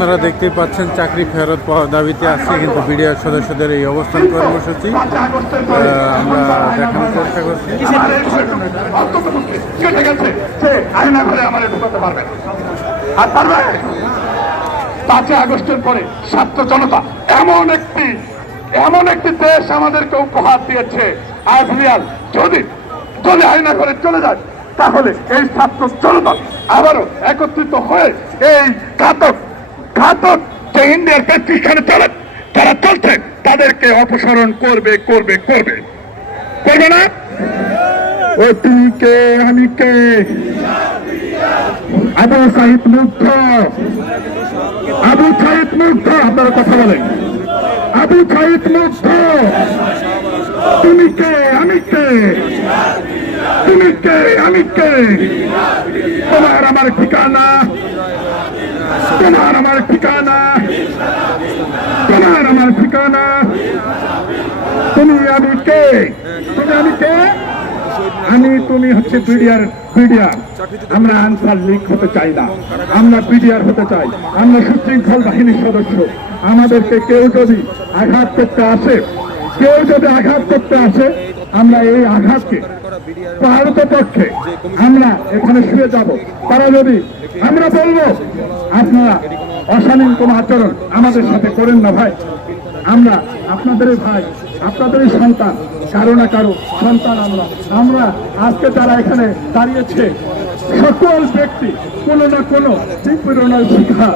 আপনারা দেখতেই পাচ্ছেন, চাকরি ফেরত পাওয়ার দাবিতে আসছে কিন্তু বিডিআর সদস্যদের এই অবস্থান কর্মসূচি। আমরা দেখানোর চেষ্টা করছি। পাঁচই আগস্টের পরে ছাত্র জনতা এমন একটি এমন একটি দেশ আমাদেরকে উপহার দিয়েছে। আইভিয়ার যদি যদি আয়না করে চলে যায়, তাহলে এই ছাত্র জনতা আবারও একত্রিত হয়ে এই ঘাতক ঘাতক যে ইন্ডিয়ার প্রেসক্রিপশনে চলে যারা চলছে, তাদেরকে অপসারণ করবে করবে করবে। করবে না? তুমি কে? আমি কে? আবু সাহিদ মুগ্ধ। আবু মুগ্ধ। আপনারা কথা বলেন। আবু সাহিদ মুগ্ধ। তুমি কে? আমি কে? তুমি কে? আমি কে? তোমার আমার ঠিকানা? তোমার আমার ঠিকানা, তোমার আমার ঠিকানা। তুমি আমি কে? তুমি আমি কে? আমি, তুমি হচ্ছে আমরা আনসার লিগ হতে চাই না। আমরা বিডিআর হতে চাই। আমরা সুশৃঙ্খল বাহিনীর সদস্য। আমাদেরকে কেউ যদি আঘাত করতে আসে, কেউ যদি আঘাত করতে আসে, আমরা এই আঘাতকে পাহাড়ত পক্ষে আমরা এখানে শুয়ে যাব। তারা যদি আমরা বলব, আপনারা অশালীন কোন আচরণ আমাদের সাথে করেন না ভাই। আমরা আপনাদেরই ভাই, আপনাদেরই সন্তান, কারও না কারও সন্তান আমরা। আমরা আজকে যারা এখানে দাঁড়িয়েছে, সকল ব্যক্তি, কোনো না কোনো নিপীড়নের শিক্ষা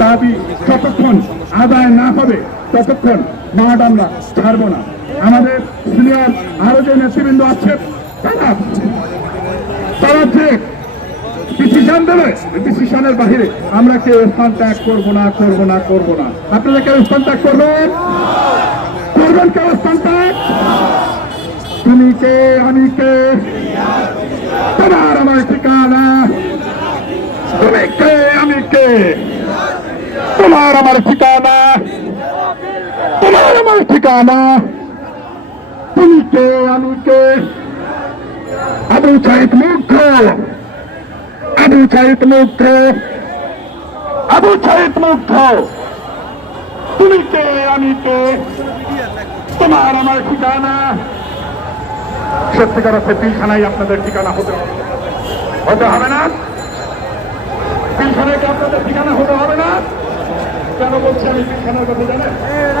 দাবি যতক্ষণ আদায় না হবে, ততক্ষণ মাঠ আমরা ছাড়বো না। আমাদের সিনিয়র আরও যে নেতৃবৃন্দ আছে। তারা তারা যে ডিসিশন দেবে ডিসিশনের বাহিরে আমরা কেউ স্থান ত্যাগ করব না করব না করব না। আপনারা কেউ স্থান ত্যাগ করবেন? করবেন কেউ স্থান ত্যাগ? তুমি কে, আমি কে? তোমার আমার ঠিকানা। তুমি কে, আমি কে? তোমার আমার ঠিকানা। তোমার আমার ঠিকানা। তুমি কে আমি কে আবু সাহিদ মুগ্ধ। আবু সাহিদ মুগ্ধ। আবু সাহিদ মুগ্ধ। তুমি কে আমি কে তোমার আমার ঠিকানা। সত্যিকার অর্থে পিলখানাই আপনাদের ঠিকানা হতে হবে। হতে হবে না? পিলখানায় আপনাদের ঠিকানা হতে হবে না? কেন বলছি আমি পিলখানার কথা জানেন?